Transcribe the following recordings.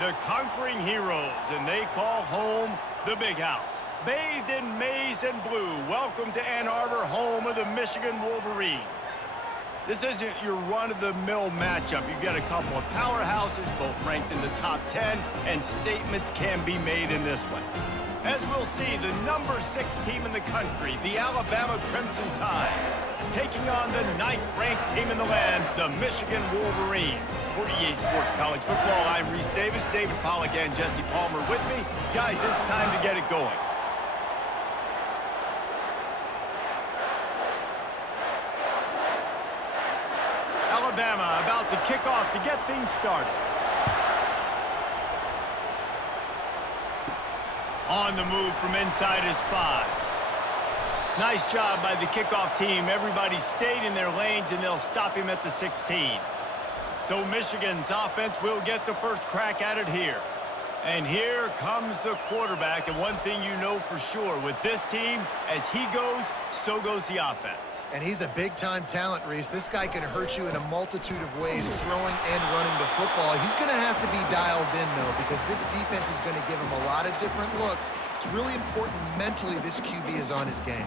The conquering heroes, and they call home the Big House. Bathed in maize and blue, welcome to Ann Arbor, home of the Michigan Wolverines. This isn't your run-of-the-mill matchup. You get a couple of powerhouses, both ranked in the top 10, and statements can be made in this one. As we'll see, the number 6 team in the country, the Alabama Crimson Tide, taking on the 9th-ranked team in the land, the Michigan Wolverines. For EA Sports College Football, I'm Reese Davis, David Pollack, and Jesse Palmer with me. Guys, it's time to get it going. Alabama about to kick off to get things started. On the move from inside his 5. Nice job by the kickoff team. Everybody stayed in their lanes, and they'll stop him at the 16. So Michigan's offense will get the first crack at it here. And here comes the quarterback. And one thing you know for sure, with this team, as he goes, so goes the offense. And he's a big-time talent, Reese. This guy can hurt you in a multitude of ways, throwing and running the football. He's going to have to be dialed in, though, because this defense is going to give him a lot of different looks. It's really important mentally this QB is on his game.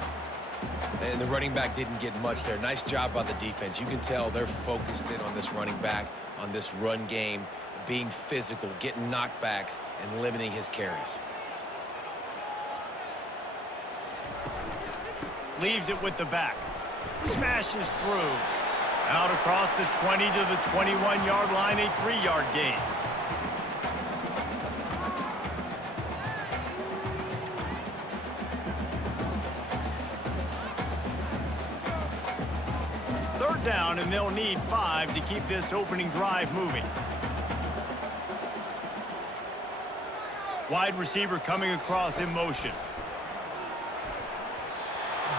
And the running back didn't get much there. Nice job by the defense. You can tell they're focused in on this running back, on this run game, being physical, getting knockbacks, and limiting his carries. Leaves it with the back. Smashes through. Out across the 20 to the 21-yard line, a 3-yard gain. Third down, and they'll need 5 to keep this opening drive moving. Wide receiver coming across in motion.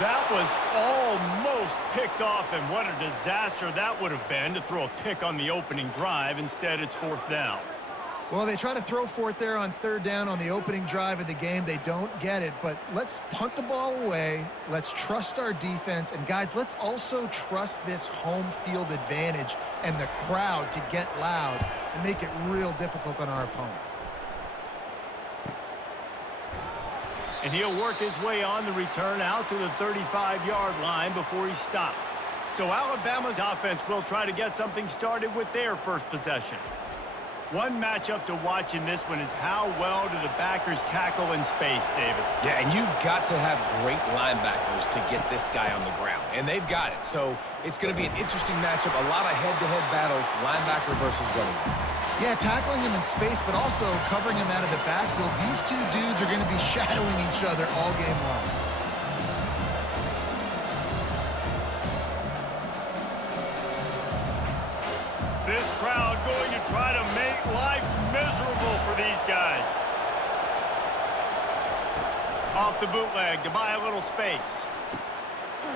That was almost picked off, and what a disaster that would have been to throw a pick on the opening drive. Instead, it's 4th down. Well, they try to throw for it there on 3rd down on the opening drive of the game. They don't get it, but let's punt the ball away. Let's trust our defense. And, guys, let's also trust this home field advantage and the crowd to get loud and make it real difficult on our opponent. And he'll work his way on the return out to the 35-yard line before he's stopped. So Alabama's offense will try to get something started with their first possession. One matchup to watch in this one is how well do the backers tackle in space, David? Yeah, and you've got to have great linebackers to get this guy on the ground, and they've got it. So it's going to be an interesting matchup, a lot of head-to-head battles, linebacker versus running back. Yeah, tackling him in space, but also covering him out of the backfield. These two dudes are going to be shadowing each other all game long. This crowd going to try to make life miserable for these guys. Off the bootleg to buy a little space.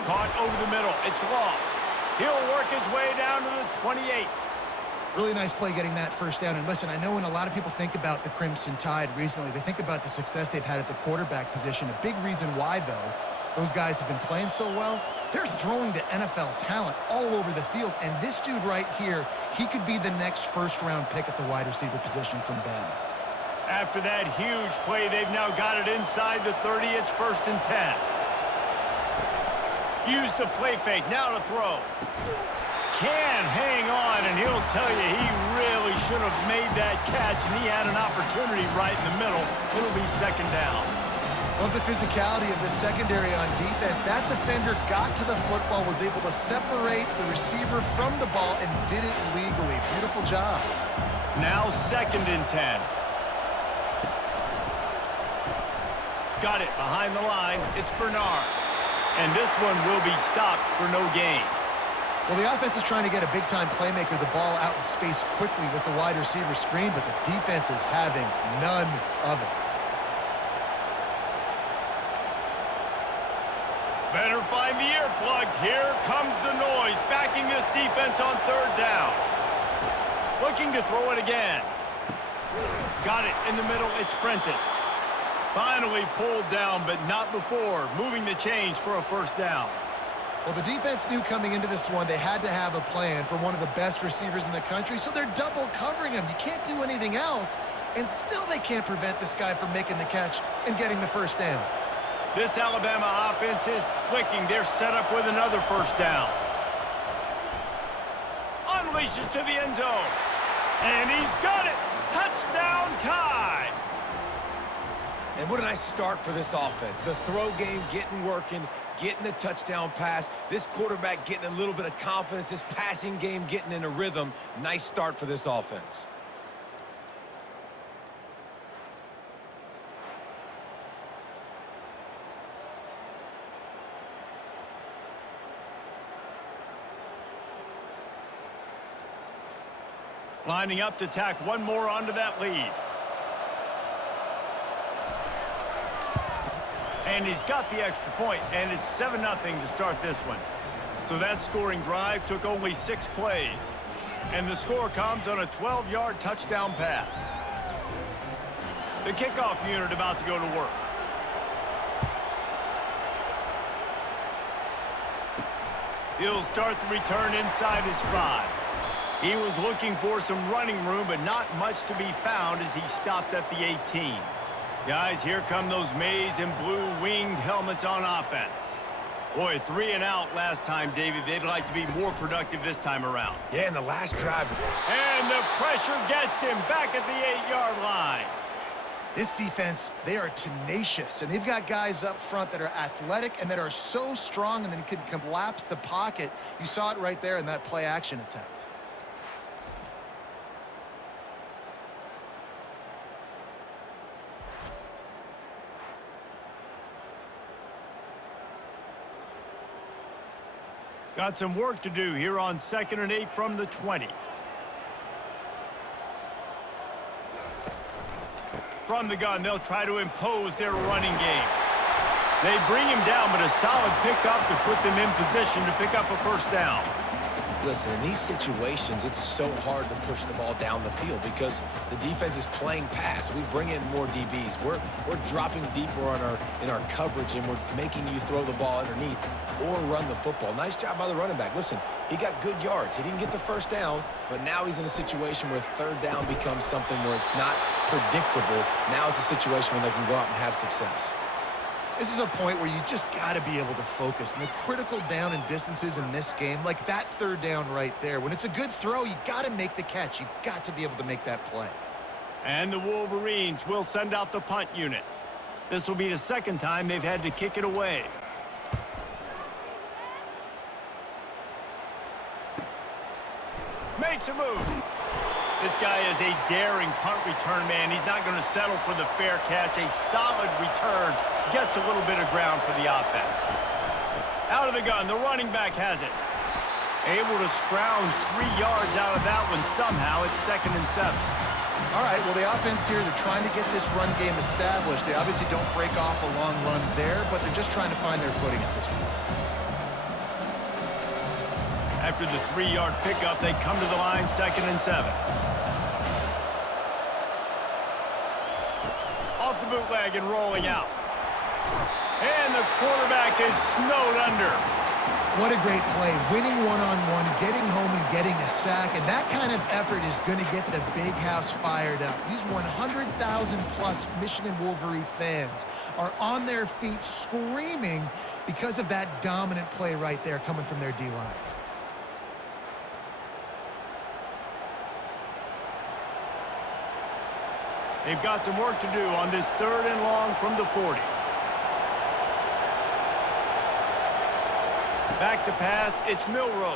Caught over the middle. It's long. He'll work his way down to the 28. Really nice play getting that first down. And listen, I know when a lot of people think about the Crimson Tide recently, they think about the success they've had at the quarterback position. A big reason why, though, those guys have been playing so well, they're throwing to NFL talent all over the field. And this dude right here, he could be the next first-round pick at the wide receiver position from Bama. After that huge play, they've now got it inside the 30. It's 1st and 10. Use the play fake. Now to throw. Can hang on, and he'll tell you he really should have made that catch, and he had an opportunity right in the middle. It'll be 2nd down. Love the physicality of the secondary on defense. That defender got to the football, was able to separate the receiver from the ball, and did it legally. Beautiful job. Now 2nd and 10. Got it behind the line. It's Bernard. And this one will be stopped for no gain. Well, the offense is trying to get a big-time playmaker the ball out in space quickly with the wide receiver screen, but the defense is having none of it. Better find the earplugs. Here comes the noise, backing this defense on 3rd down. Looking to throw it again. Got it in the middle. It's Prentice. Finally pulled down, but not before moving the chains for a 1st down. Well, the defense knew coming into this one they had to have a plan for one of the best receivers in the country, so they're double covering him. You can't do anything else and still they can't prevent this guy from making the catch and getting the first down. This Alabama offense is clicking. They're set up with another first down. Unleashes to the end zone. And he's got it. Touchdown tie. And what a nice start for this offense. The throw game getting working, getting the touchdown pass. This quarterback getting a little bit of confidence. This passing game getting in a rhythm. Nice start for this offense. Lining up to tack one more onto that lead. And he's got the extra point, and it's 7-0 to start this one. So that scoring drive took only 6 plays. And the score comes on a 12-yard touchdown pass. The kickoff unit about to go to work. He'll start the return inside his 5. He was looking for some running room, but not much to be found as he stopped at the 18. Guys, here come those maize and blue winged helmets on offense. Boy, 3 and out last time, David. They'd like to be more productive this time around. Yeah, in the last drive. And the pressure gets him back at the 8-yard line. This defense, they are tenacious, and they've got guys up front that are athletic and that are so strong and then can collapse the pocket. You saw it right there in that play-action attempt. Got some work to do here on 2nd and 8 from the 20. From the gun, they'll try to impose their running game. They bring him down, but a solid pickup to put them in position to pick up a first down. Listen, in these situations, it's so hard to push the ball down the field because the defense is playing pass. We bring in more DBs. We're dropping deeper in our coverage, and we're making you throw the ball underneath or run the football. Nice job by the running back. Listen, he got good yards. He didn't get the first down, but now he's in a situation where 3rd down becomes something where it's not predictable. Now it's a situation where they can go out and have success. This is a point where you just got to be able to focus. And the critical down and distances in this game, like that 3rd down right there, when it's a good throw, you got to make the catch. You got to be able to make that play. And the Wolverines will send out the punt unit. This will be the 2nd time they've had to kick it away. Makes a move. This guy is a daring punt return man. He's not going to settle for the fair catch. A solid return gets a little bit of ground for the offense. Out of the gun, the running back has it. Able to scrounge 3 yards out of that one somehow. It's 2nd and 7. All right, well, the offense here, they're trying to get this run game established. They obviously don't break off a long run there, but they're just trying to find their footing at this point. After the 3-yard pickup, they come to the line, 2nd and 7. Off the bootleg and rolling out. And the quarterback is snowed under. What a great play. Winning one-on-one, getting home and getting a sack, and that kind of effort is going to get the big house fired up. These 100,000-plus Michigan Wolverine fans are on their feet screaming because of that dominant play right there coming from their D-line. They've got some work to do on this 3rd and long from the 40. Back to pass, it's Milroe.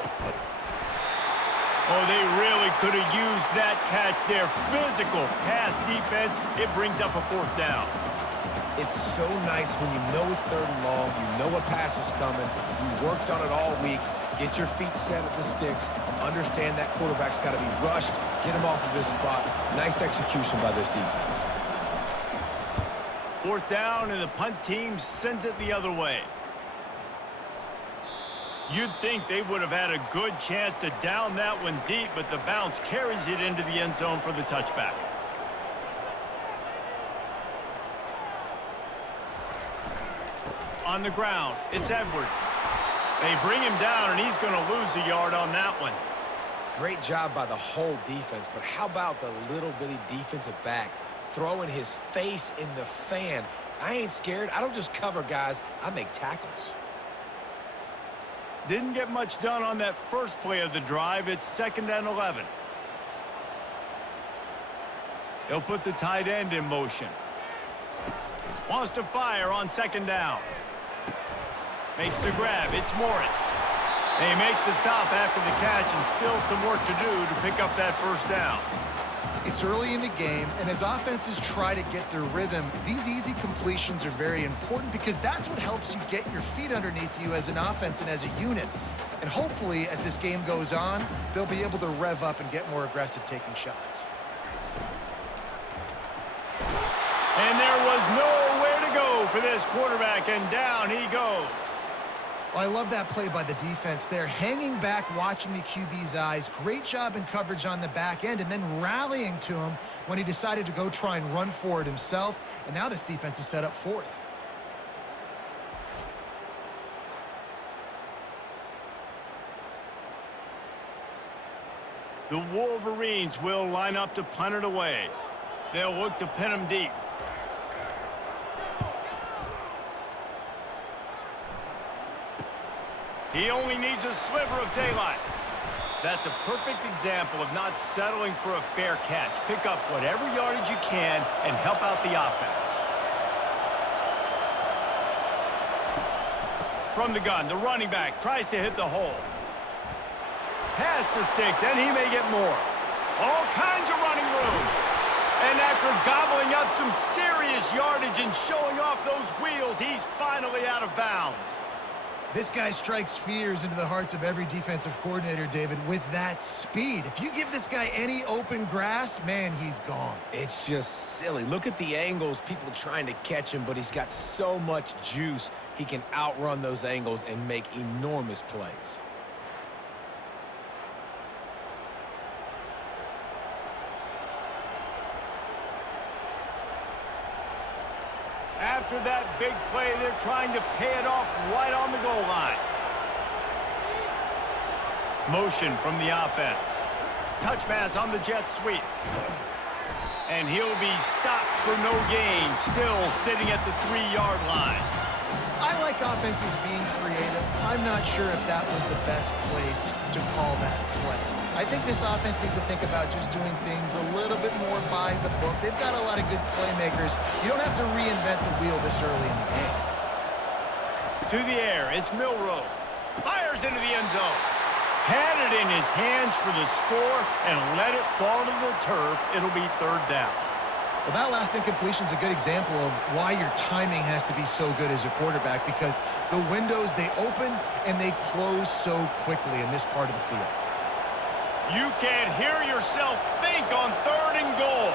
Oh, they really could have used that catch there. Physical pass defense, it brings up a 4th down. It's so nice when you know it's 3rd and long, you know a pass is coming, you worked on it all week, get your feet set at the sticks, understand that quarterback's got to be rushed, get him off of his spot. Nice execution by this defense. 4th down, and the punt team sends it the other way. You'd think they would have had a good chance to down that one deep, but the bounce carries it into the end zone for the touchback. On the ground, it's Edwards. They bring him down, and he's going to lose a yard on that one. Great job by the whole defense, but how about the little bitty defensive back throwing his face in the fan. I ain't scared. I don't just cover guys. I make tackles. Didn't get much done on that first play of the drive. It's 2nd and 11. He'll put the tight end in motion. Wants to fire on 2nd down. Makes the grab. It's Morris. They make the stop after the catch, and still some work to do to pick up that first down. It's early in the game, and as offenses try to get their rhythm, these easy completions are very important because that's what helps you get your feet underneath you as an offense and as a unit. And hopefully, as this game goes on, they'll be able to rev up and get more aggressive taking shots. And there was nowhere to go for this quarterback, and down he goes. Well, I love that play by the defense there. Hanging back, watching the QB's eyes. Great job in coverage on the back end, and then rallying to him when he decided to go try and run for it himself. And now this defense is set up 4th. The Wolverines will line up to punt it away. They'll look to pin him deep. He only needs a sliver of daylight. That's a perfect example of not settling for a fair catch. Pick up whatever yardage you can and help out the offense. From the gun, the running back tries to hit the hole. Pass to Stix, and he may get more. All kinds of running room. And after gobbling up some serious yardage and showing off those wheels, he's finally out of bounds. This guy strikes fears into the hearts of every defensive coordinator, David, with that speed. If you give this guy any open grass, man, he's gone. It's just silly. Look at the angles, people trying to catch him, but he's got so much juice. He can outrun those angles and make enormous plays. After that big play, they're trying to pay it off right on the goal line. Motion from the offense. Touch pass on the jet sweep. And he'll be stopped for no gain, still sitting at the 3-yard line. I like offenses being creative. I'm not sure if that was the best place to call that play. I think this offense needs to think about just doing things a little bit more by the book. They've got a lot of good playmakers. You don't have to reinvent the wheel this early in the game. To the air, it's Milroe. Fires into the end zone. Had it in his hands for the score and let it fall to the turf. It'll be 3rd down. Well, that last incompletion is a good example of why your timing has to be so good as a quarterback, because the windows, they open and they close so quickly in this part of the field. You can't hear yourself think on 3rd and goal.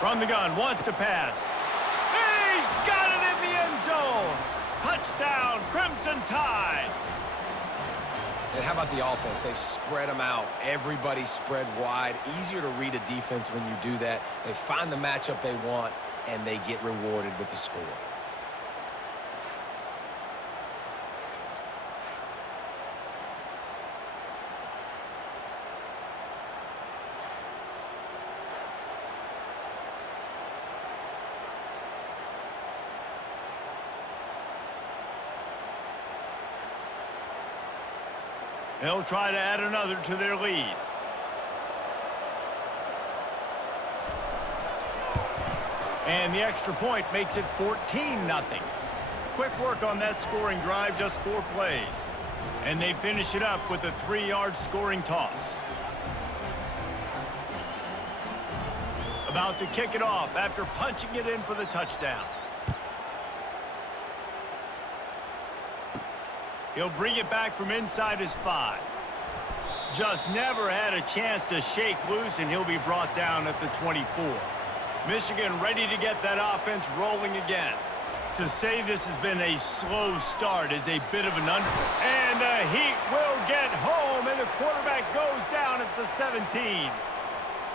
From the gun, wants to pass. He's got it in the end zone. Touchdown, Crimson Tide. And how about the offense? They spread them out. Everybody spread wide. Easier to read a defense when you do that. They find the matchup they want, and they get rewarded with the score. They'll try to add another to their lead. And the extra point makes it 14-0. Quick work on that scoring drive, just 4 plays. And they finish it up with a 3-yard scoring toss. About to kick it off after punching it in for the touchdown. He'll bring it back from inside his 5. Just never had a chance to shake loose, and he'll be brought down at the 24. Michigan ready to get that offense rolling again. To say this has been a slow start is a bit of an under. And the Heat will get home, and the quarterback goes down at the 17.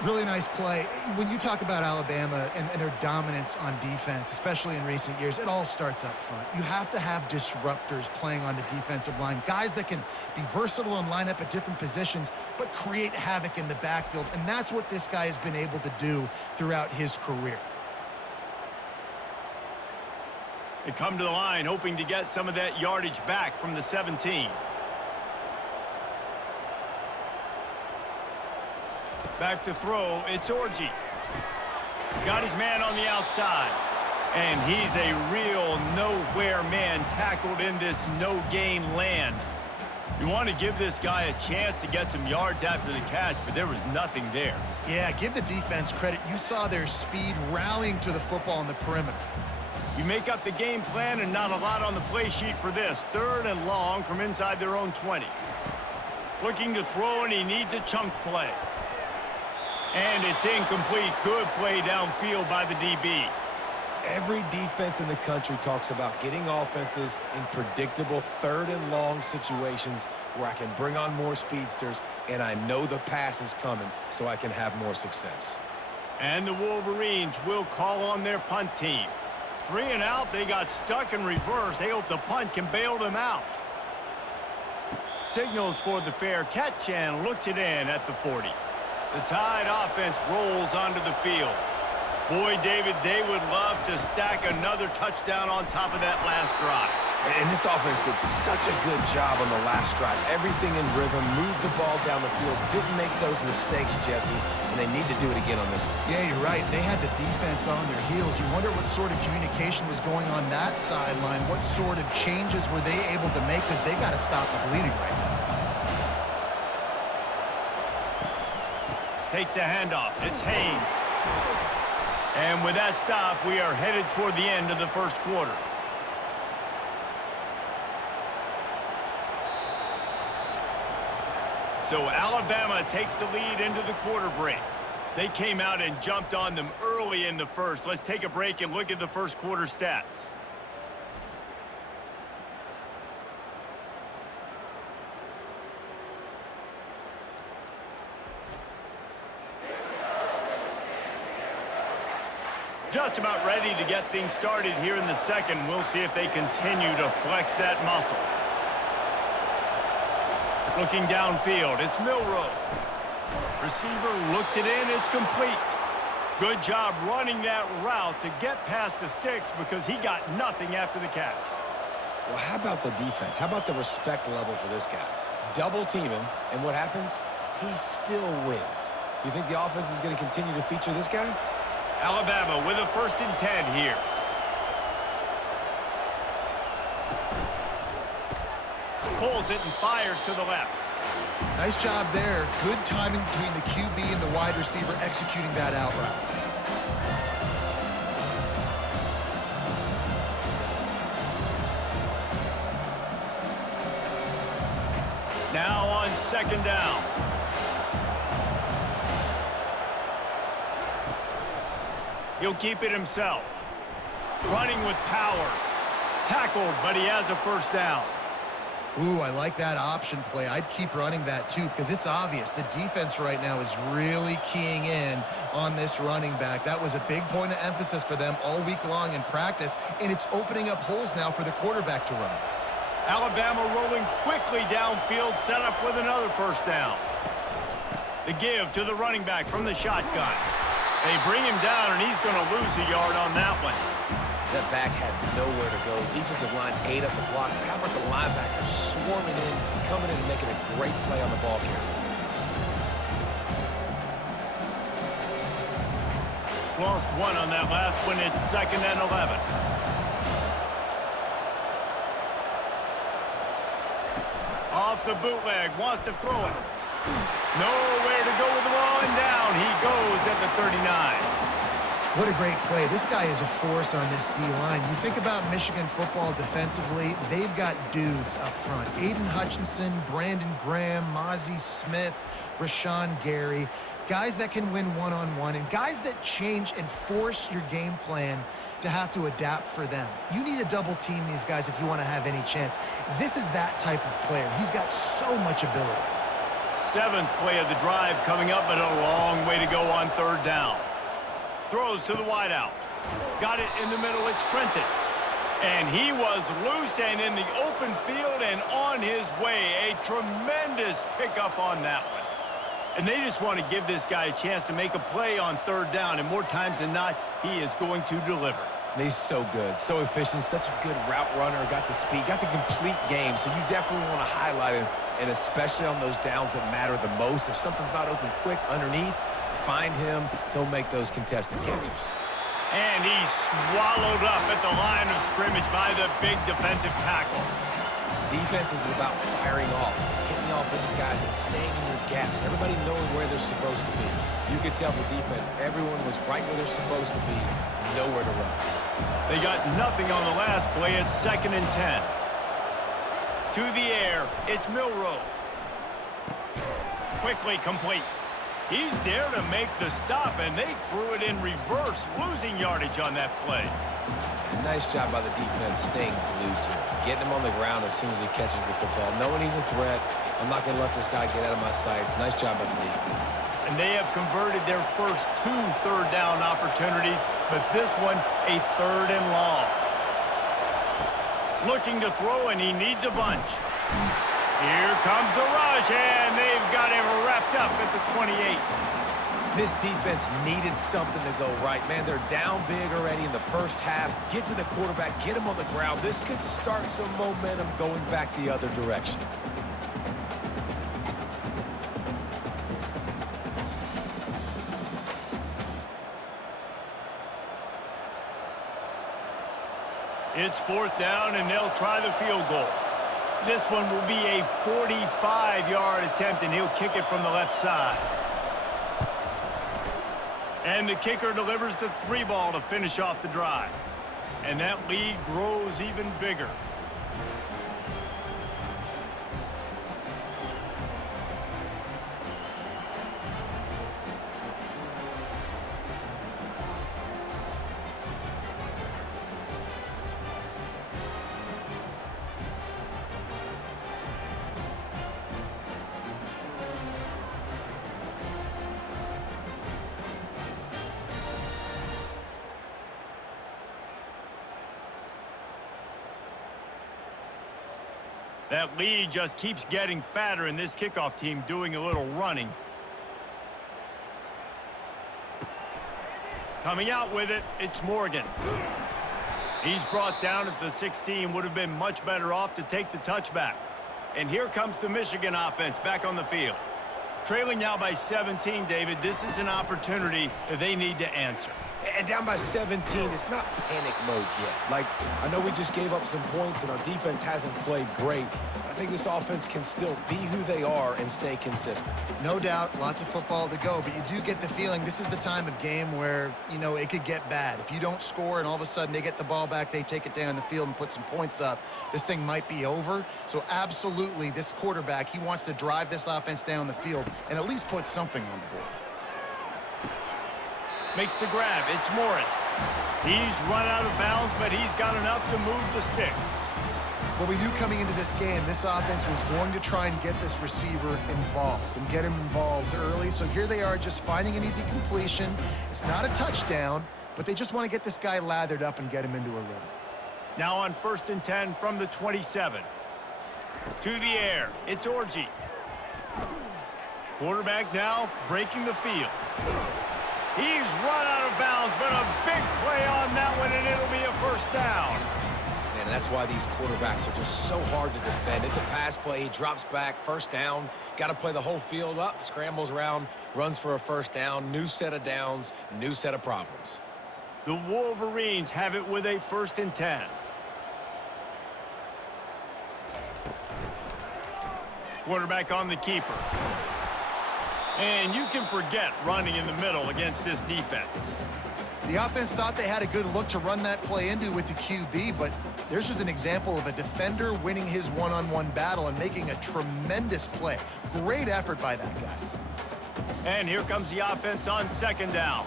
Really nice play. When you talk about Alabama and their dominance on defense, especially in recent years, it all starts up front. You have to have disruptors playing on the defensive line, guys that can be versatile and line up at different positions, but create havoc in the backfield, and that's what this guy has been able to do throughout his career. They come to the line hoping to get some of that yardage back from the 17. Back to throw, it's Orji. Got his man on the outside. And he's a real nowhere man tackled in this no-gain land. You want to give this guy a chance to get some yards after the catch, but there was nothing there. Yeah, give the defense credit. You saw their speed rallying to the football on the perimeter. You make up the game plan and not a lot on the play sheet for this. 3rd and long from inside their own 20. Looking to throw, and he needs a chunk play. And it's incomplete. Good play downfield by the DB. Every defense in the country talks about getting offenses in predictable 3rd and long situations where I can bring on more speedsters and I know the pass is coming so I can have more success. And the Wolverines will call on their punt team. 3 and out, they got stuck in reverse. They hope the punt can bail them out. Signals for the fair catch and looks it in at the 40. The Tide offense rolls onto the field. Boy, David, they would love to stack another touchdown on top of that last drive. And this offense did such a good job on the last drive. Everything in rhythm, moved the ball down the field, didn't make those mistakes, Jesse, and they need to do it again on this one. Yeah, you're right. They had the defense on their heels. You wonder what sort of communication was going on that sideline. What sort of changes were they able to make, because they got to stop the bleeding right now. Takes the handoff. It's Haynes. And with that stop, we are headed toward the end of the first quarter. So Alabama takes the lead into the quarter break. They came out and jumped on them early in the first. Let's take a break and look at the first quarter stats. Just about ready to get things started here in the second. We'll see if they continue to flex that muscle. Looking downfield, it's Milroe. Receiver looks it in, it's complete. Good job running that route to get past the Stix because he got nothing after the catch. Well, how about the defense? How about the respect level for this guy? Double team him, and what happens? He still wins. You think the offense is going to continue to feature this guy? Alabama with a 1st and 10 here. Pulls it and fires to the left. Nice job there. Good timing between the QB and the wide receiver executing that out route. Now on 2nd down. He'll keep it himself. Running with power. Tackled, but he has a 1st down. Ooh, I like that option play. I'd keep running that too, because it's obvious the defense right now is really keying in on this running back. That was a big point of emphasis for them all week long in practice, and it's opening up holes now for the quarterback to run. Alabama rolling quickly downfield, set up with another 1st down. The give to the running back from the shotgun. They bring him down, and he's going to lose a yard on that one. That back had nowhere to go. Defensive line ate up the blocks. How about the linebacker swarming in, coming in and making a great play on the ball carrier? Lost one on that last one. It's 2nd and 11. Off the bootleg, wants to throw it. Nowhere to go with the ball, and down he goes at the 39. What a great play. This guy is a force on this D-line. You think about Michigan football defensively, they've got dudes up front. Aiden Hutchinson, Brandon Graham, Mozzie Smith, Rashawn Gary. Guys that can win one-on-one and guys that change and force your game plan to have to adapt for them. You need to double team these guys if you want to have any chance. This is that type of player. He's got so much ability. Seventh play of the drive coming up, but a long way to go on third down. Throws to the wideout. Got it in the middle. It's Prentice. And he was loose and in the open field and on his way. A tremendous pickup on that one. And they just want to give this guy a chance to make a play on third down. And more times than not, he is going to deliver. And he's so good, so efficient, such a good route runner, got the speed, got the complete game. So you definitely want to highlight him, and especially on those downs that matter the most. If something's not open quick underneath, find him. He'll make those contested catches. And he's swallowed up at the line of scrimmage by the big defensive tackle. Defense is about firing off, hitting the offensive guys and staying in your gaps. Everybody knowing where they're supposed to be. You could tell the defense, everyone was right where they're supposed to be, nowhere to run. They got nothing on the last play. It's 2nd and 10. To the air, it's Milroe. Quickly complete. He's there to make the stop, and they threw it in reverse, losing yardage on that play. And nice job by the defense staying glued to it, getting him on the ground as soon as he catches the football, knowing he's a threat. I'm not going to let this guy get out of my sights. Nice job by the D. And they have converted their first 2 third down opportunities, but this one a 3rd and long. Looking to throw, and he needs a bunch. Here comes the rush, and they've got him wrapped up at the 28. This defense needed something to go right. Man, they're down big already in the first half. Get to the quarterback, get him on the ground. This could start some momentum going back the other direction. It's 4th down, and they'll try the field goal. This one will be a 45-yard attempt, and he'll kick it from the left side. And the kicker delivers the 3 ball to finish off the drive. And that lead grows even bigger. That lead just keeps getting fatter, and this kickoff team doing a little running. Coming out with it, it's Morgan. He's brought down at the 16, would have been much better off to take the touchback. And here comes the Michigan offense back on the field. Trailing now by 17, David, this is an opportunity that they need to answer. And down by 17, it's not panic mode yet. Like, I know we just gave up some points and our defense hasn't played great. I think this offense can still be who they are and stay consistent. No doubt, lots of football to go, but you do get the feeling this is the time of game where, you know, it could get bad. If you don't score and all of a sudden they get the ball back, they take it down the field and put some points up, this thing might be over. So absolutely, this quarterback, he wants to drive this offense down the field and at least put something on the board. Makes the grab. It's Morris. He's run out of bounds, but he's got enough to move the sticks. Well, we knew coming into this game, this offense was going to try and get this receiver involved and get him involved early. So here they are just finding an easy completion. It's not a touchdown, but they just want to get this guy lathered up and get him into a rhythm. Now on 1st and 10 from the 27. To the air. It's Orji. Quarterback now breaking the field. He's run out of bounds, but a big play on that one, and it'll be a 1st down. And that's why these quarterbacks are just so hard to defend. It's a pass play. He drops back, 1st down. Got to play the whole field up, scrambles around, runs for a 1st down. New set of downs, new set of problems. The Wolverines have it with a 1st and 10. Quarterback on the keeper. And you can forget running in the middle against this defense. The offense thought they had a good look to run that play into with the QB, but there's just an example of a defender winning his one-on-one battle and making a tremendous play. Great effort by that guy. And here comes the offense on 2nd down.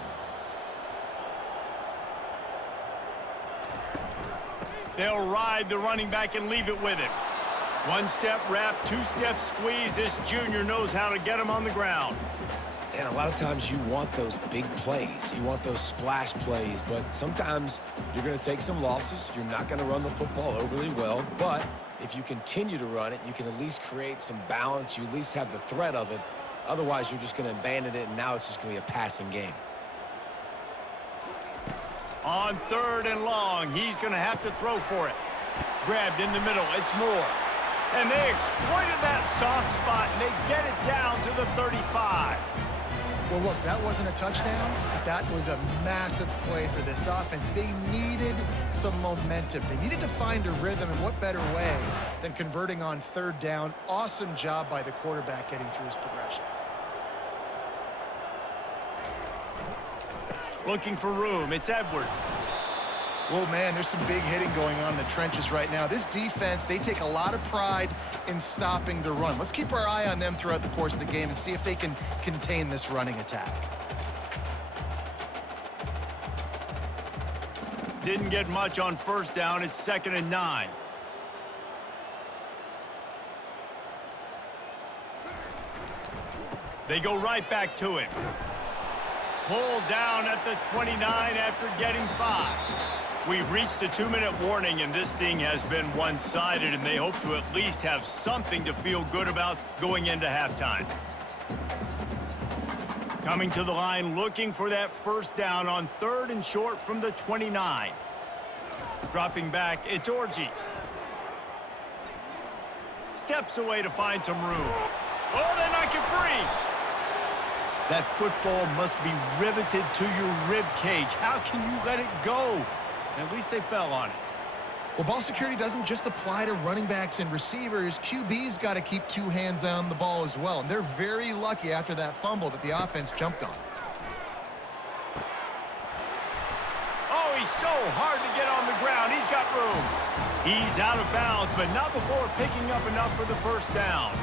They'll ride the running back and leave it with him. One-step wrap, two-step squeeze. This junior knows how to get him on the ground. And a lot of times you want those big plays. You want those splash plays, but sometimes you're going to take some losses. You're not going to run the football overly well, but if you continue to run it, you can at least create some balance. You at least have the threat of it. Otherwise, you're just going to abandon it, and now it's just going to be a passing game. On 3rd and long, he's going to have to throw for it. Grabbed in the middle, it's Moore. And they exploited that soft spot, and they get it down to the 35. Well, look, that wasn't a touchdown, but that was a massive play for this offense. They needed some momentum. They needed to find a rhythm, and what better way than converting on 3rd down. Awesome job by the quarterback getting through his progression. Looking for room, it's Edwards. Well, man, there's some big hitting going on in the trenches right now. This defense, they take a lot of pride in stopping the run. Let's keep our eye on them throughout the course of the game and see if they can contain this running attack. Didn't get much on 1st down. It's 2nd and 9. They go right back to him. Pulled down at the 29 after getting 5. We've reached the 2-minute warning, and this thing has been one-sided, and they hope to at least have something to feel good about going into halftime. Coming to the line, looking for that 1st down on 3rd and short from the 29. Dropping back, it's Orji. Steps away to find some room. Oh, they knock it free. That football must be riveted to your rib cage. How can you let it go? At least they fell on it. Well, ball security doesn't just apply to running backs and receivers. QB's got to keep 2 hands on the ball as well. And they're very lucky after that fumble that the offense jumped on. Oh, he's so hard to get on the ground. He's got room. He's out of bounds, but not before picking up enough for the 1st down.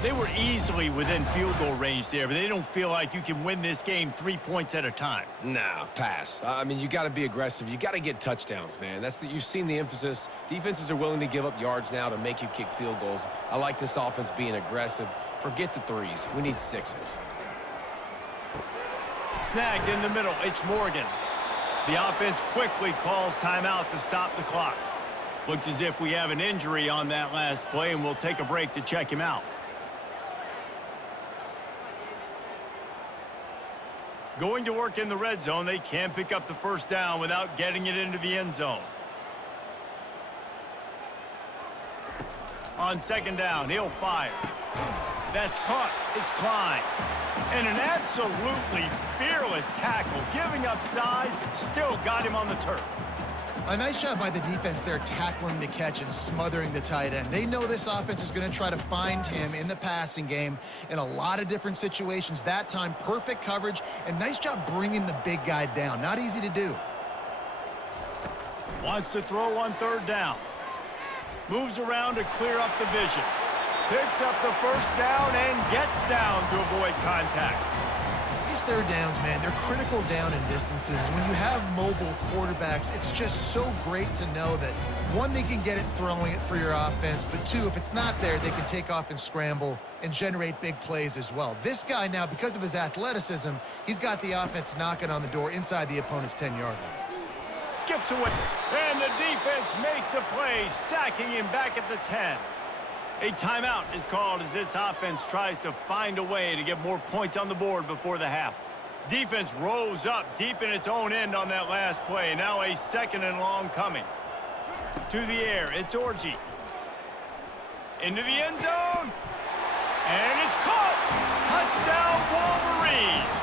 They were easily within field goal range there, but they don't feel like you can win this game 3 points at a time. No, pass. I mean, you got to be aggressive. You got to get touchdowns, man. You've seen the emphasis. Defenses are willing to give up yards now to make you kick field goals. I like this offense being aggressive. Forget the 3s. We need 6s. Snagged in the middle. It's Morgan. The offense quickly calls timeout to stop the clock. Looks as if we have an injury on that last play, and we'll take a break to check him out. Going to work in the red zone, they can't pick up the 1st down without getting it into the end zone. On 2nd down, he'll fire. That's caught. It's Klein. And an absolutely fearless tackle, giving up size, still got him on the turf. A nice job by the defense there tackling the catch and smothering the tight end. They know this offense is going to try to find him in the passing game in a lot of different situations. That time, perfect coverage, and nice job bringing the big guy down. Not easy to do. Wants to throw on 3rd down. Moves around to clear up the vision. Picks up the 1st down and gets down to avoid contact. These 3rd downs, man, they're critical down in distances. When you have mobile quarterbacks, it's just so great to know that, 1, they can get it throwing it for your offense, but 2, if it's not there, they can take off and scramble and generate big plays as well. This guy now, because of his athleticism, he's got the offense knocking on the door inside the opponent's 10-yard line. Skips away, and the defense makes a play, sacking him back at the 10. A timeout is called as this offense tries to find a way to get more points on the board before the half. Defense rose up deep in its own end on that last play. Now a 2nd and long coming. To the air, it's Orji. Into the end zone. And it's caught. Touchdown, Wolverines.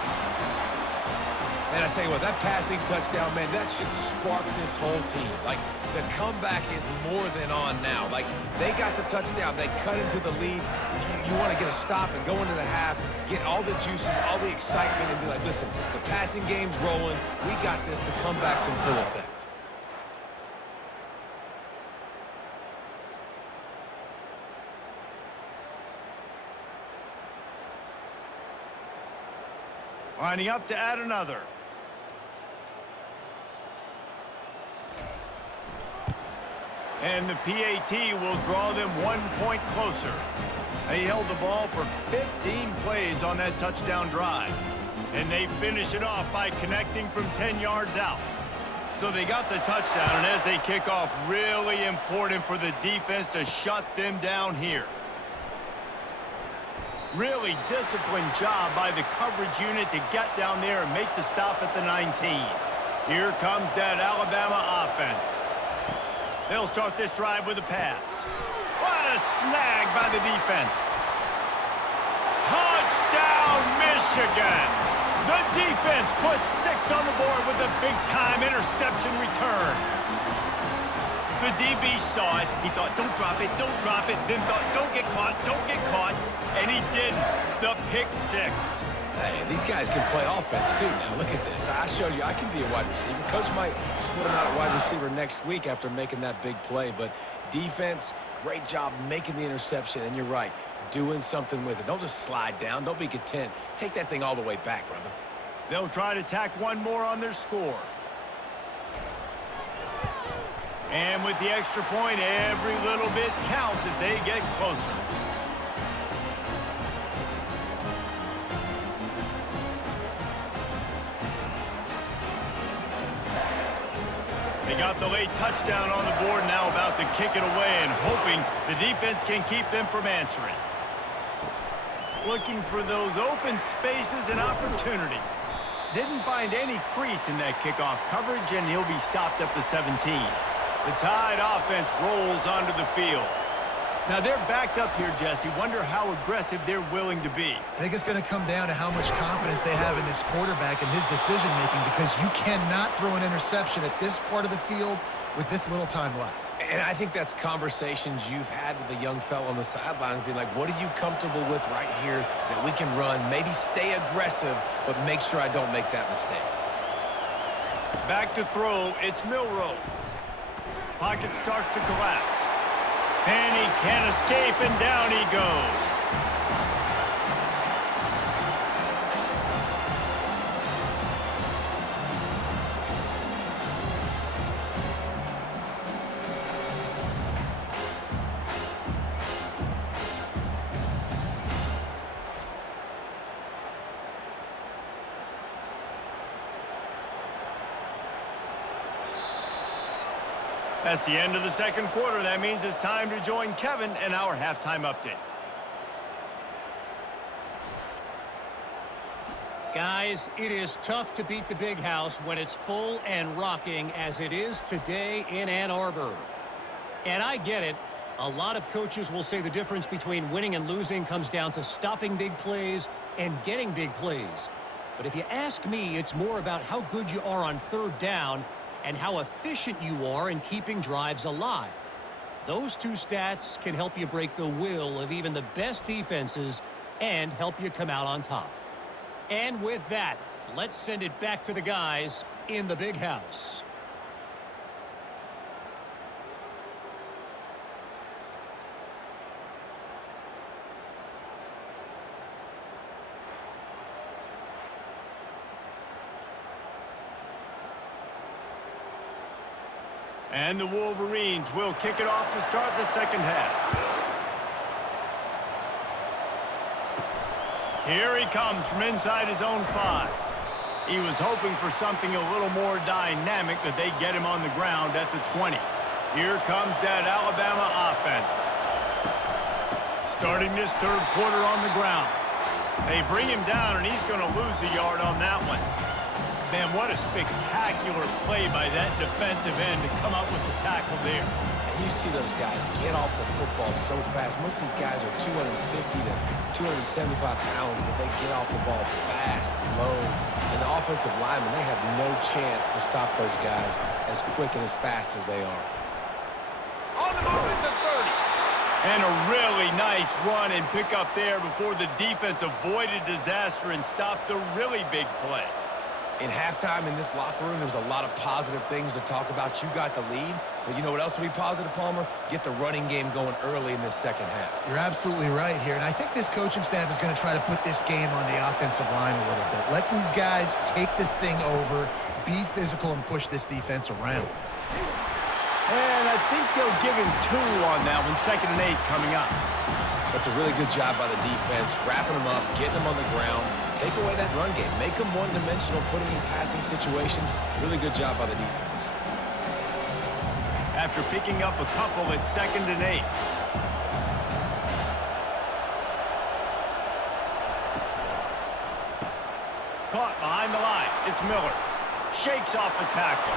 Man, I tell you what, that passing touchdown, man, that should spark this whole team. Like, the comeback is more than on now. Like, they got the touchdown. They cut into the lead. You want to get a stop and go into the half, get all the juices, all the excitement, and be like, listen, the passing game's rolling. We got this. The comeback's in full effect. Lining up to add another. And the PAT will draw them 1 point closer. They held the ball for 15 plays on that touchdown drive. And they finish it off by connecting from 10 yards out. So they got the touchdown, and as they kick off, really important for the defense to shut them down here. Really disciplined job by the coverage unit to get down there and make the stop at the 19. Here comes that Alabama offense. They'll start this drive with a pass. What a snag by the defense. Touchdown, Michigan! The defense puts 6 on the board with a big-time interception return. The DB saw it. He thought, don't drop it, don't drop it. Then thought, don't get caught, don't get caught. And he didn't. The pick 6. Hey, these guys can play offense, too. Now, look at this. I showed you I can be a wide receiver. Coach might split him out at wide receiver next week after making that big play. But defense, great job making the interception. And you're right, doing something with it. Don't just slide down. Don't be content. Take that thing all the way back, brother. They'll try to tack one more on their score. And with the extra point, every little bit counts as they get closer. They got the late touchdown on the board, now about to kick it away and hoping the defense can keep them from answering. Looking for those open spaces and opportunity. Didn't find any crease in that kickoff coverage, and he'll be stopped up to 17. The Tide offense rolls onto the field. Now they're backed up here, Jesse. Wonder how aggressive they're willing to be. I think it's going to come down to how much confidence they have in this quarterback and his decision-making, because you cannot throw an interception at this part of the field with this little time left. And I think that's conversations you've had with the young fella on the sidelines, being like, what are you comfortable with right here that we can run? Maybe stay aggressive, but make sure I don't make that mistake. Back to throw, it's Milroe. Pocket starts to collapse. And he can't escape, and down he goes. That's the end of the second quarter. That means it's time to join Kevin in our halftime update. Guys, it is tough to beat the Big House when it's full and rocking as it is today in Ann Arbor. And I get it. A lot of coaches will say the difference between winning and losing comes down to stopping big plays and getting big plays. But if you ask me, it's more about how good you are on third down and how efficient you are in keeping drives alive. Those two stats can help you break the will of even the best defenses and help you come out on top. And with that, let's send it back to the guys in the Big House. And the Wolverines will kick it off to start the second half. Here he comes from inside his own 5. He was hoping for something a little more dynamic, but they get him on the ground at the 20. Here comes that Alabama offense. Starting this third quarter on the ground. They bring him down, and he's going to lose a yard on that one. Man, what a spectacular play by that defensive end to come up with the tackle there. And you see those guys get off the football so fast. Most of these guys are 250 to 275 pounds, but they get off the ball fast, low. And the offensive linemen, they have no chance to stop those guys as quick and as fast as they are. On the move at the 30. And a really nice run and pick up there before the defense avoided disaster and stopped the really big play. In halftime in this locker room, there was a lot of positive things to talk about. You got the lead, but you know what else will be positive, Palmer? Get the running game going early in this second half. You're absolutely right here, and I think this coaching staff is going to try to put this game on the offensive line a little bit. Let these guys take this thing over, be physical, and push this defense around. And I think they'll give him 2 on that one, 2nd and 8 coming up. That's a really good job by the defense, wrapping them up, getting them on the ground, take away that run game, make them one-dimensional, put them in passing situations. Really good job by the defense. After picking up a couple, it's 2nd and 8. Caught behind the line. It's Miller. Shakes off the tackle.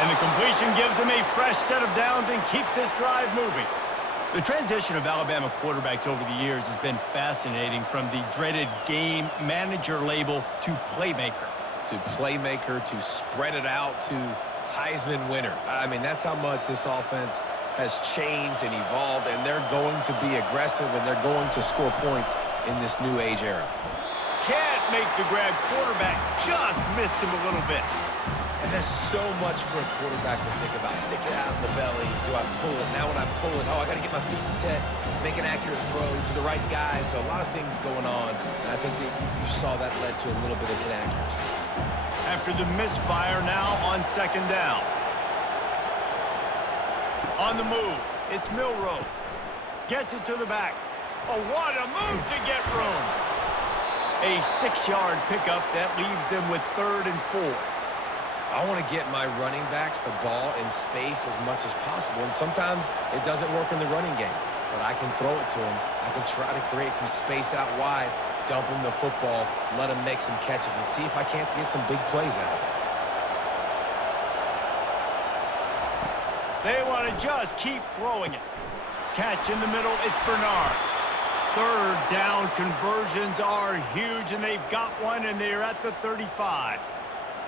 And the completion gives him a fresh set of downs and keeps this drive moving. The transition of Alabama quarterbacks over the years has been fascinating, from the dreaded game manager label to playmaker. To playmaker, to spread it out, to Heisman winner. I mean, that's how much this offense has changed and evolved, and they're going to be aggressive, and they're going to score points in this new age era. Can't make the grab. Quarterback just missed him a little bit. And there's so much for a quarterback to think about. Stick it out in the belly. Do I pull it? Now when I pull it, oh, I got to get my feet set, make an accurate throw to the right guy. So a lot of things going on. And I think that you saw that led to a little bit of inaccuracy. After the misfire, now on 2nd down. On the move, it's Milroe. Gets it to the back. Oh, what a move to get room. A 6-yard pickup that leaves them with 3rd and 4. I want to get my running backs the ball in space as much as possible. And sometimes it doesn't work in the running game, but I can throw it to them. I can try to create some space out wide, dump them the football, let them make some catches, and see if I can't get some big plays out of it. They want to just keep throwing it. Catch in the middle, it's Bernard. 3rd down conversions are huge, and they've got one, and they're at the 35.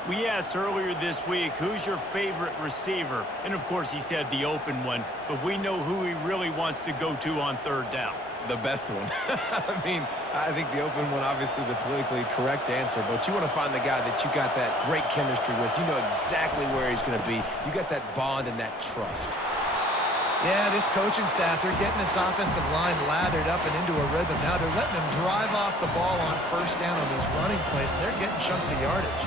We asked earlier this week, who's your favorite receiver? And, of course, he said the open one, but we know who he really wants to go to on 3rd down. The best one. I mean, I think the open one, obviously the politically correct answer, but you want to find the guy that you got that great chemistry with. You know exactly where he's going to be. You got that bond and that trust. Yeah, this coaching staff, they're getting this offensive line lathered up and into a rhythm. Now they're letting them drive off the ball on 1st down on these running plays, and they're getting chunks of yardage.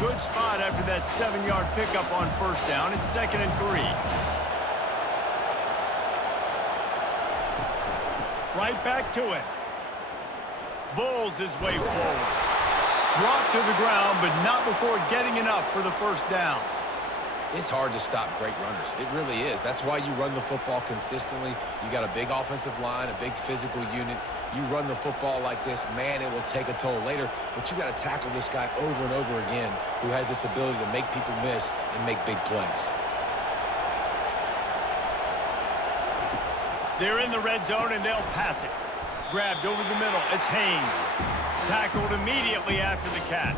Good spot after that 7-yard pickup on 1st down. It's 2nd and 3. Right back to it. Bulls his way forward. Brought to the ground, but not before getting enough for the 1st down. It's hard to stop great runners. It really is. That's why you run the football consistently. You got a big offensive line, a big physical unit. You run the football like this, man, it will take a toll later. But you got to tackle this guy over and over again who has this ability to make people miss and make big plays. They're in the red zone, and they'll pass it. Grabbed over the middle. It's Haynes. Tackled immediately after the catch.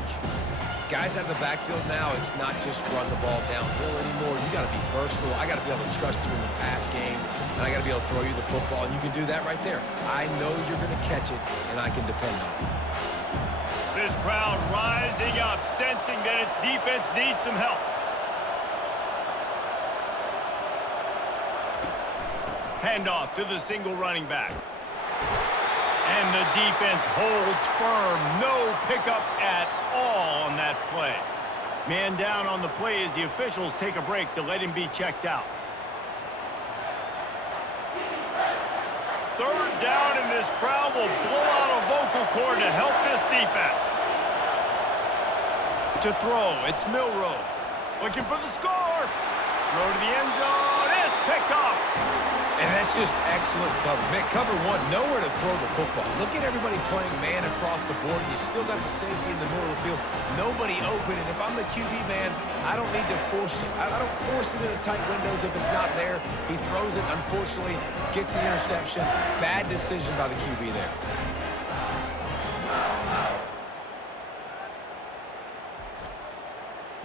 Guys out of the backfield now, it's not just run the ball downhill anymore. You got to be versatile. I got to be able to trust you in the pass game, and I got to be able to throw you the football, and you can do that right there. I know you're going to catch it, and I can depend on it. This crowd rising up, sensing that its defense needs some help. Handoff to the single running back. And the defense holds firm. No pickup at all on that play. Man down on the play as the officials take a break to let him be checked out. 3rd down, and this crowd will blow out a vocal cord to help this defense. To throw, it's Milroe. Looking for the score. Throw to the end zone. It's picked off. And that's just excellent coverage. Man, cover one, nowhere to throw the football. Look at everybody playing man across the board. You still got the safety in the middle of the field. Nobody open. And if I'm the QB, man, I don't need to force it. I don't force it into tight windows if it's not there. He throws it, unfortunately, gets the interception. Bad decision by the QB there.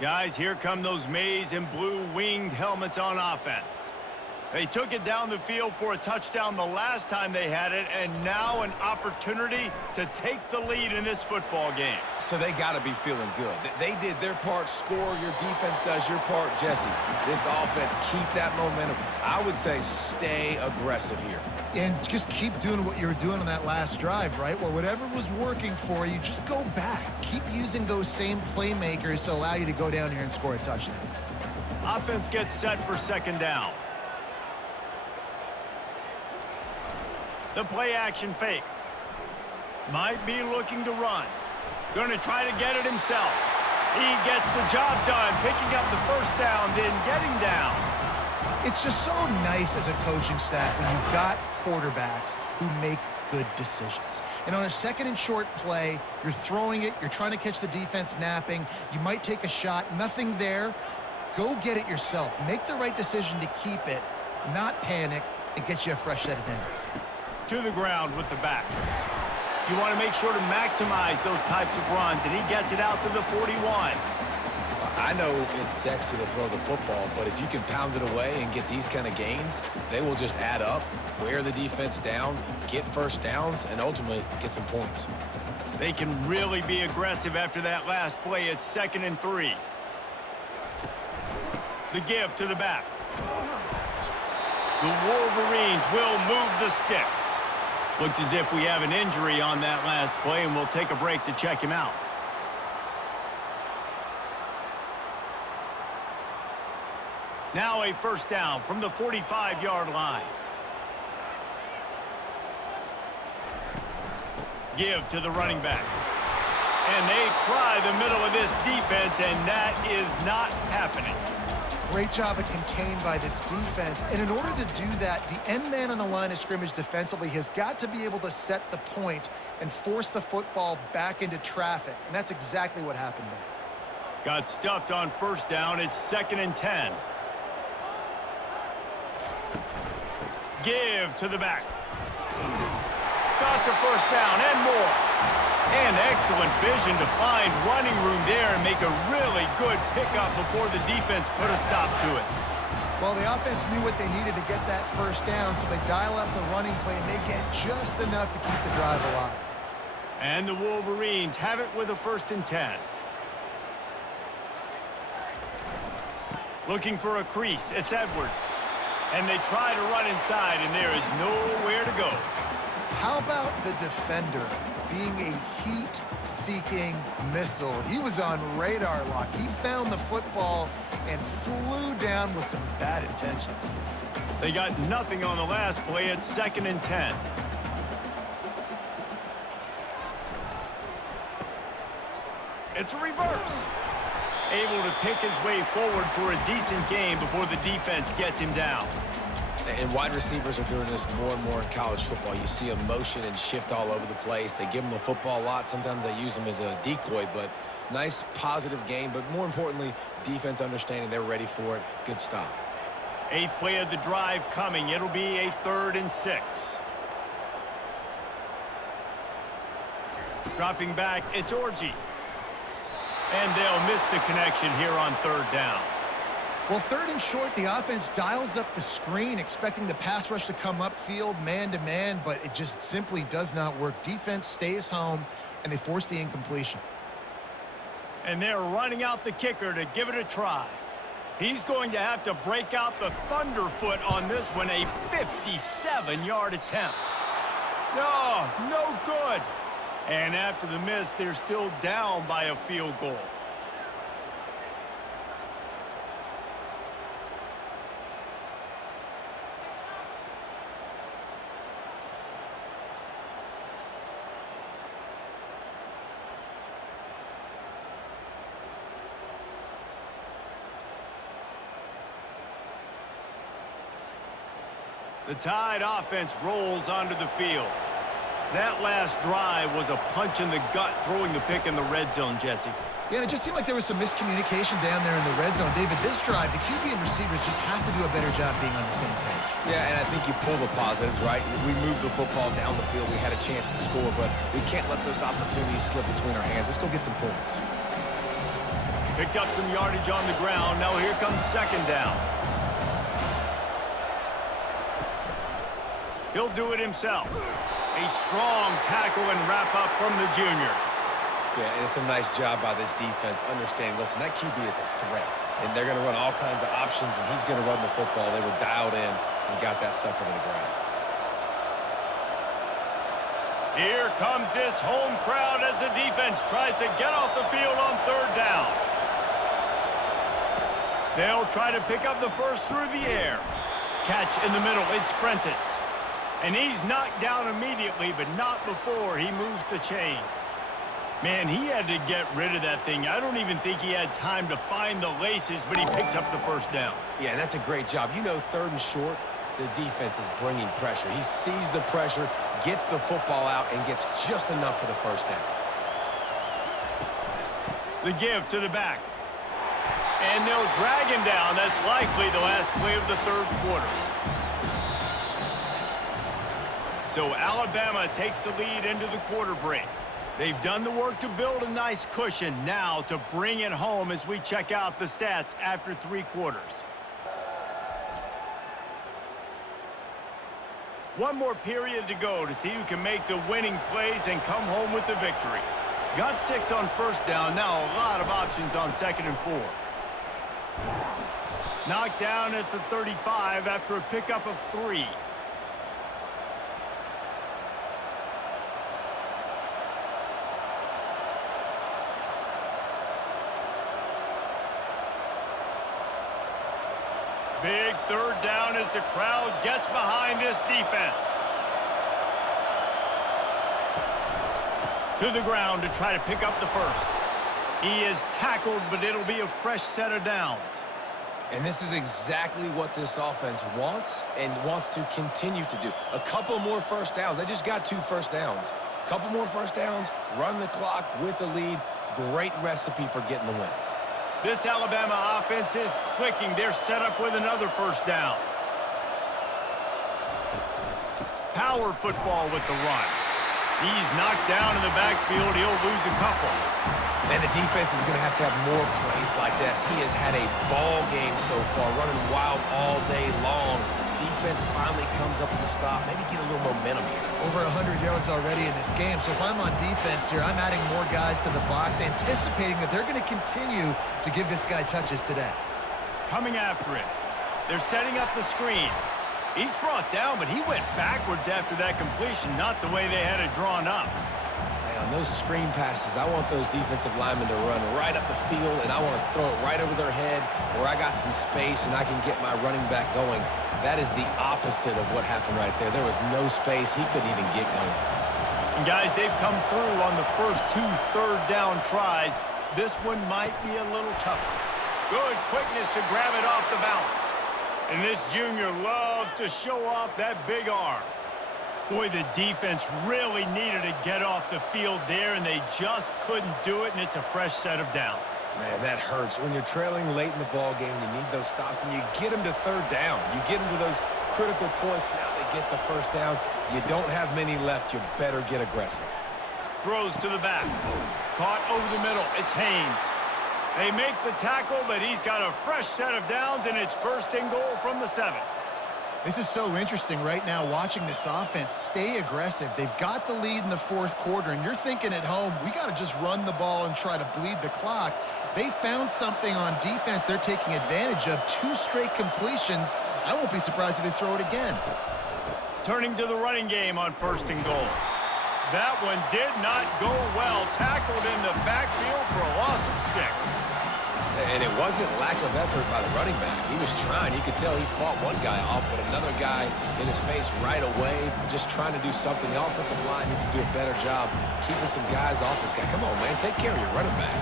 Guys, here come those maize and blue winged helmets on offense. They took it down the field for a touchdown the last time they had it, and now an opportunity to take the lead in this football game. So they got to be feeling good. They did their part, score. Your defense does your part. Jesse, this offense, keep that momentum. I would say stay aggressive here. And just keep doing what you were doing on that last drive, right? Well, whatever was working for you, just go back. Keep using those same playmakers to allow you to go down here and score a touchdown. Offense gets set for second down. The play action fake. Might be looking to run. Going to try to get it himself. He gets the job done, picking up the first down, then getting down. It's just so nice as a coaching staff when you've got quarterbacks who make good decisions. And on a second and short play, you're throwing it, you're trying to catch the defense napping, you might take a shot, nothing there. Go get it yourself. Make the right decision to keep it, not panic, and get you a fresh set of downs. To the ground with the back. You want to make sure to maximize those types of runs, and he gets it out to the 41. I know it's sexy to throw the football, but if you can pound it away and get these kind of gains, they will just add up, wear the defense down, get first downs, and ultimately get some points. They can really be aggressive after that last play. It's 2nd and 3. The give to the back. The Wolverines will move the Stix. Looks as if we have an injury on that last play, and we'll take a break to check him out. Now a first down from the 45-yard line. Give to the running back. And they try the middle of this defense, and that is not happening. Great job of contained by this defense. And in order to do that, the end man on the line of scrimmage defensively has got to be able to set the point and force the football back into traffic. And that's exactly what happened there. Got stuffed on first down. It's 2nd and 10. Give to the back. Got the first down and more. And excellent vision to find running room there and make a really good pickup before the defense put a stop to it. Well, the offense knew what they needed to get that first down, so they dial up the running play, and they get just enough to keep the drive alive. And the Wolverines have it with a 1st and 10. Looking for a crease. It's Edwards. And they try to run inside, and there is nowhere to go. How about the defender being a heat-seeking missile? He was on radar lock. He found the football and flew down with some bad intentions. They got nothing on the last play. It's 2nd and 10. It's a reverse. Able to pick his way forward for a decent game before the defense gets him down. And wide receivers are doing this more and more in college football. You see them motion and shift all over the place. They give them the football a lot. Sometimes they use them as a decoy, but nice, positive game. But more importantly, defense understanding they're ready for it. Good stop. 8th play of the drive coming. It'll be a 3rd and 6. Dropping back, it's Orji. And they'll miss the connection here on 3rd down. Well, 3rd and short, the offense dials up the screen, expecting the pass rush to come upfield man-to-man, but it just simply does not work. Defense stays home, and they force the incompletion. And they're running out the kicker to give it a try. He's going to have to break out the thunderfoot on this one, a 57-yard attempt. No good. And after the miss, they're still down by a field goal. The Tide offense rolls onto the field. That last drive was a punch in the gut, throwing the pick in the red zone, Jesse. Yeah, and it just seemed like there was some miscommunication down there in the red zone. David, this drive, the QB and receivers just have to do a better job being on the same page. Yeah, and I think you pull the positives, right? We moved the football down the field. We had a chance to score, but we can't let those opportunities slip between our hands. Let's go get some points. Picked up some yardage on the ground. Now here comes 2nd down. He'll do it himself. A strong tackle and wrap up from the junior. Yeah, and it's a nice job by this defense. Understanding, listen, that QB is a threat. And they're going to run all kinds of options, and he's going to run the football. They were dialed in and got that sucker to the ground. Here comes this home crowd as the defense tries to get off the field on third down. They'll try to pick up the first through the air. Catch in the middle, it's Prentice. And he's knocked down immediately, but not before he moves the chains. Man, he had to get rid of that thing. I don't even think he had time to find the laces, but he picks up the first down. Yeah, that's a great job. You know, third and short, the defense is bringing pressure. He sees the pressure, gets the football out, and gets just enough for the first down. The give to the back. And they'll drag him down. That's likely the last play of the third quarter. So Alabama takes the lead into the quarter break. They've done the work to build a nice cushion. Now to bring it home as we check out the stats after 3 quarters. One more period to go to see who can make the winning plays and come home with the victory. Got 6 on first down. Now a lot of options on 2nd and 4. Knocked down at the 35 after a pickup of 3. Big third down as the crowd gets behind this defense. To the ground to try to pick up the first. He is tackled, but it'll be a fresh set of downs. And this is exactly what this offense wants and wants to continue to do. A couple more first downs. They just got 2 first downs. A couple more first downs, run the clock with the lead. Great recipe for getting the win. This Alabama offense is clicking. They're set up with another first down. Power football with the run. He's knocked down in the backfield. He'll lose a couple. And the defense is going to have more plays like this. He has had a ball game so far, running wild all day long. Defense finally comes up with a stop. Maybe get a little momentum here. Over 100 yards already in this game. So if I'm on defense here, I'm adding more guys to the box, anticipating that they're going to continue to give this guy touches today. Coming after it. They're setting up the screen. He's brought down, but he went backwards after that completion, not the way they had it drawn up. Man, on those screen passes, I want those defensive linemen to run right up the field, and I want to throw it right over their head where I got some space and I can get my running back going. That is the opposite of what happened right there. There was no space. He couldn't even get going. And guys, they've come through on the first 2 third-down tries. This one might be a little tougher. Good quickness to grab it off the bounce. And this junior loves to show off that big arm. Boy, the defense really needed to get off the field there, and they just couldn't do it, and it's a fresh set of downs. Man, that hurts. When you're trailing late in the ball game, you need those stops, and you get them to third down. You get them to those critical points. Now they get the first down. You don't have many left. You better get aggressive. Throws to the back. Caught over the middle. It's Haynes. They make the tackle, but he's got a fresh set of downs, and it's 1st and goal from the 7. This is so interesting right now, watching this offense stay aggressive. They've got the lead in the 4th quarter, and you're thinking at home, we got to just run the ball and try to bleed the clock. They found something on defense they're taking advantage of. 2 straight completions. I won't be surprised if they throw it again. Turning to the running game on 1st and goal. That one did not go well. Tackled in the backfield for a loss of 6. And it wasn't lack of effort by the running back. He was trying. You could tell he fought one guy off, but another guy in his face right away, just trying to do something. The offensive line needs to do a better job keeping some guys off this guy. Come on, man. Take care of your running back.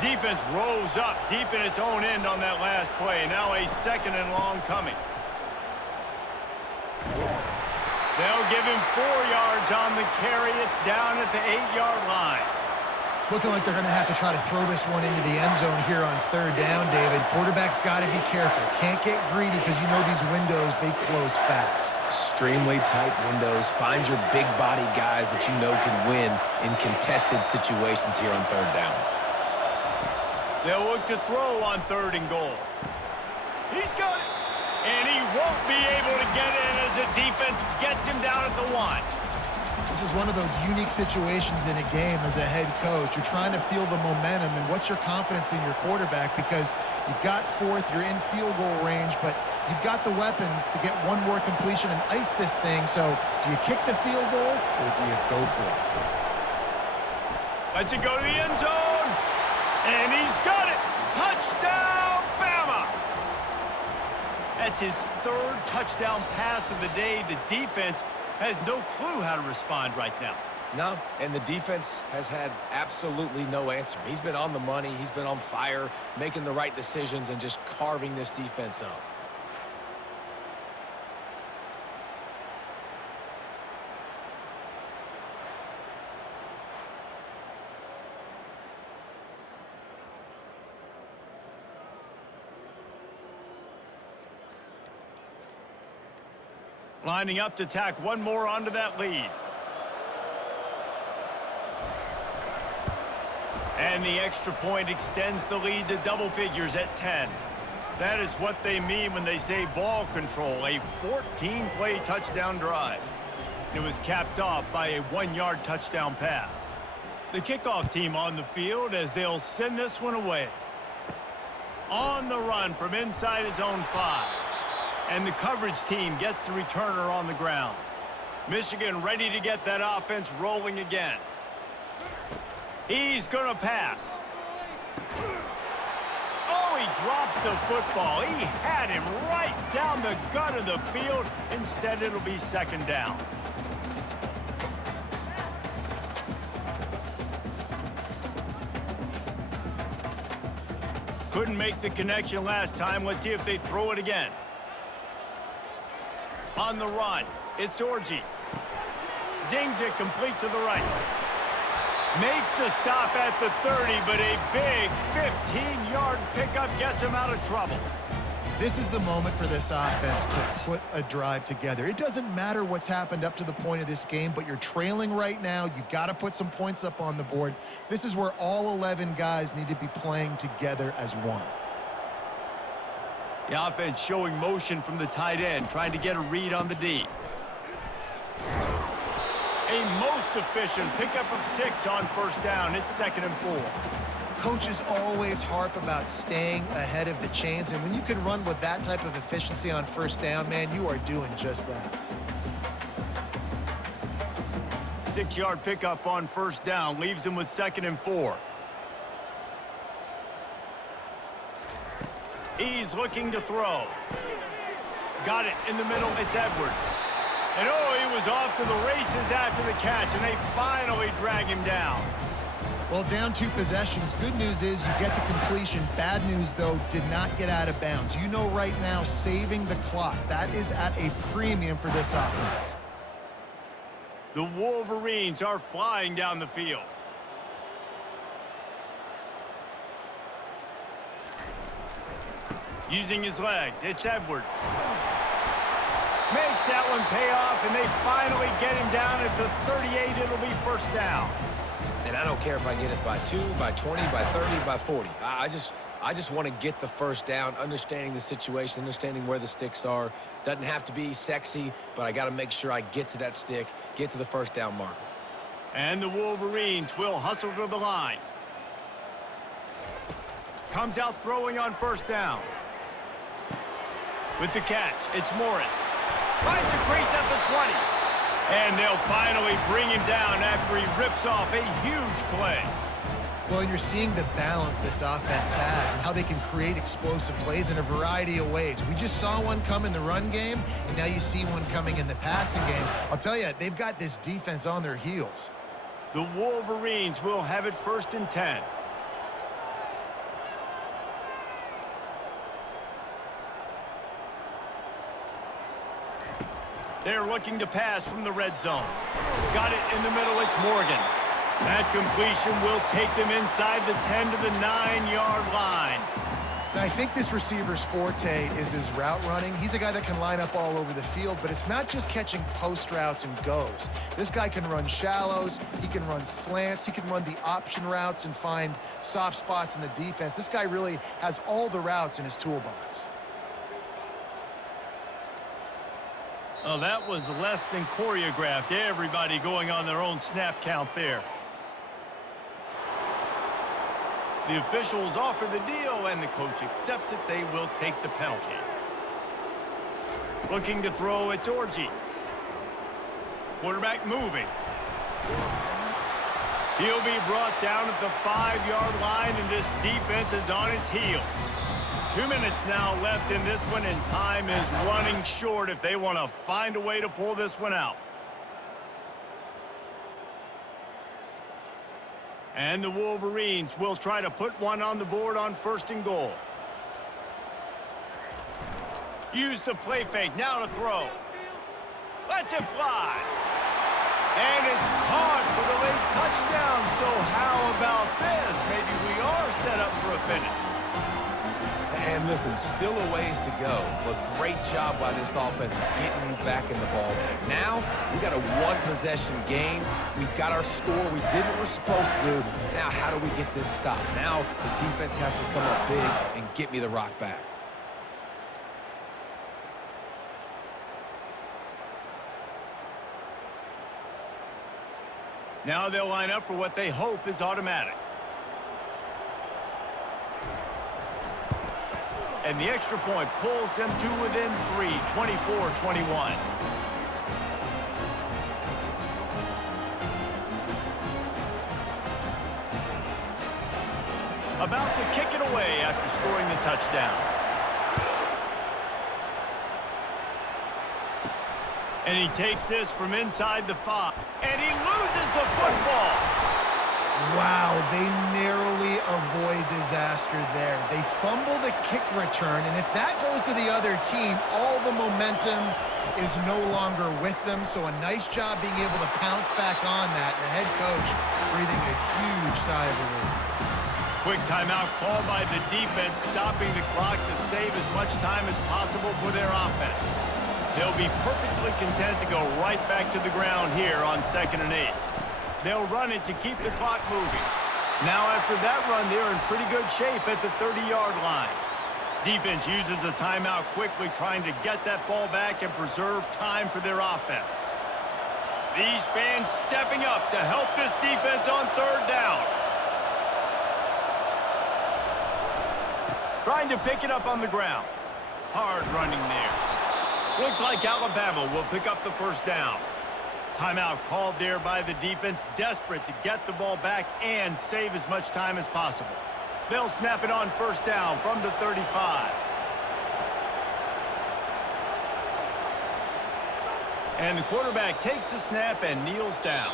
Defense rose up deep in its own end on that last play. Now a 2nd and long coming. They'll give him 4 yards on the carry. It's down at the 8-yard line. It's looking like they're going to have to try to throw this one into the end zone here on 3rd down, David. Quarterback's got to be careful. Can't get greedy because you know these windows, they close fast. Extremely tight windows. Find your big body guys that you know can win in contested situations here on 3rd down. They'll look to throw on 3rd and goal. He's got it. And he won't be able to get in as the defense gets him down at the 1. This is one of those unique situations in a game as a head coach. You're trying to feel the momentum, and what's your confidence in your quarterback, because you've got fourth, you're in field goal range, but you've got the weapons to get one more completion and ice this thing. So do you kick the field goal or do you go for it? Lets it go to the end zone, and he's got it. Touchdown, Bama! That's his 3rd touchdown pass of the day. The defense has no clue how to respond right now. No, and the defense has had absolutely no answer. He's been on the money. He's been on fire, making the right decisions and just carving this defense up. Lining up to tack one more onto that lead. And the extra point extends the lead to double figures at 10. That is what they mean when they say ball control, a 14-play touchdown drive. It was capped off by a 1-yard touchdown pass. The kickoff team on the field as they'll send this one away. On the run from inside his own 5. And the coverage team gets the returner on the ground. Michigan ready to get that offense rolling again. He's going to pass. Oh, he drops the football. He had him right down the gut of the field. Instead, it'll be 2nd down. Couldn't make the connection last time. Let's see if they throw it again. On the run, it's Orji. Zings it complete to the right. Makes the stop at the 30, but a big 15-yard pickup gets him out of trouble. This is the moment for this offense to put a drive together. It doesn't matter what's happened up to the point of this game, but you're trailing right now. You got to put some points up on the board. This is where all 11 guys need to be playing together as one. The offense showing motion from the tight end, trying to get a read on the D. A most efficient pickup of 6 on 1st down. It's 2nd and 4. Coaches always harp about staying ahead of the chains, and when you can run with that type of efficiency on 1st down, man, you are doing just that. 6-yard pickup on 1st down leaves him with 2nd and 4. He's looking to throw. Got it in the middle. It's Edwards. And oh, he was off to the races after the catch, and they finally drag him down. Well, down 2 possessions. Good news is you get the completion. Bad news, though, did not get out of bounds. You know right now, saving the clock. That is at a premium for this offense. The Wolverines are flying down the field. Using his legs, it's Edwards. Makes that one pay off, and they finally get him down at the 38. It'll be 1st down. And I don't care if I get it by 2, by 20, by 30, by 40. I just want to get the 1st down, understanding the situation, understanding where the sticks are. Doesn't have to be sexy, but I got to make sure I get to that stick, get to the 1st down marker. And the Wolverines will hustle to the line. Comes out throwing on 1st down. With the catch, it's Morris. Finds a crease at the 20. And they'll finally bring him down after he rips off a huge play. Well, and you're seeing the balance this offense has and how they can create explosive plays in a variety of ways. We just saw one come in the run game, and now you see one coming in the passing game. I'll tell you, they've got this defense on their heels. The Wolverines will have it 1st and 10. They're looking to pass from the red zone. Got it in the middle, it's Morgan. That completion will take them inside the 10 to the 9-yard line. Now, I think this receiver's forte is his route running. He's a guy that can line up all over the field, but it's not just catching post routes and goes. This guy can run shallows, he can run slants, he can run the option routes and find soft spots in the defense. This guy really has all the routes in his toolbox. Oh, that was less than choreographed. Everybody going on their own snap count there. The officials offer the deal, and the coach accepts it. They will take the penalty. Looking to throw, it's Orji. Quarterback moving. He'll be brought down at the 5-yard line, and this defense is on its heels. 2 minutes now left in this one, and time is running short if they want to find a way to pull this one out. And the Wolverines will try to put one on the board on 1st and goal. Use the play fake, now to throw. Lets it fly. And it's caught for the late touchdown. So how about this? Maybe we are set up for a finish. And listen, still a ways to go, but great job by this offense getting you back in the ball game. Now, we got a one-possession game. We got our score. We did what we're supposed to do. Now, how do we get this stopped? Now, the defense has to come up big and get me the rock back. Now they'll line up for what they hope is automatic. And the extra point pulls them to within 3, 24-21. About to kick it away after scoring the touchdown. And he takes this from inside the 5. And he loses the football. Wow, they narrowly avoid disaster there. They fumble the kick return, and if that goes to the other team, all the momentum is no longer with them. So a nice job being able to pounce back on that. The head coach breathing a huge sigh of relief. Quick timeout called by the defense, stopping the clock to save as much time as possible for their offense. They'll be perfectly content to go right back to the ground here on 2nd and 8. They'll run it to keep the clock moving. Now after that run, they're in pretty good shape at the 30-yard line. Defense uses a timeout quickly, trying to get that ball back and preserve time for their offense. These fans stepping up to help this defense on 3rd down. Trying to pick it up on the ground. Hard running there. Looks like Alabama will pick up the 1st down. Timeout called there by the defense, desperate to get the ball back and save as much time as possible. They'll snap it on 1st down from the 35. And the quarterback takes the snap and kneels down.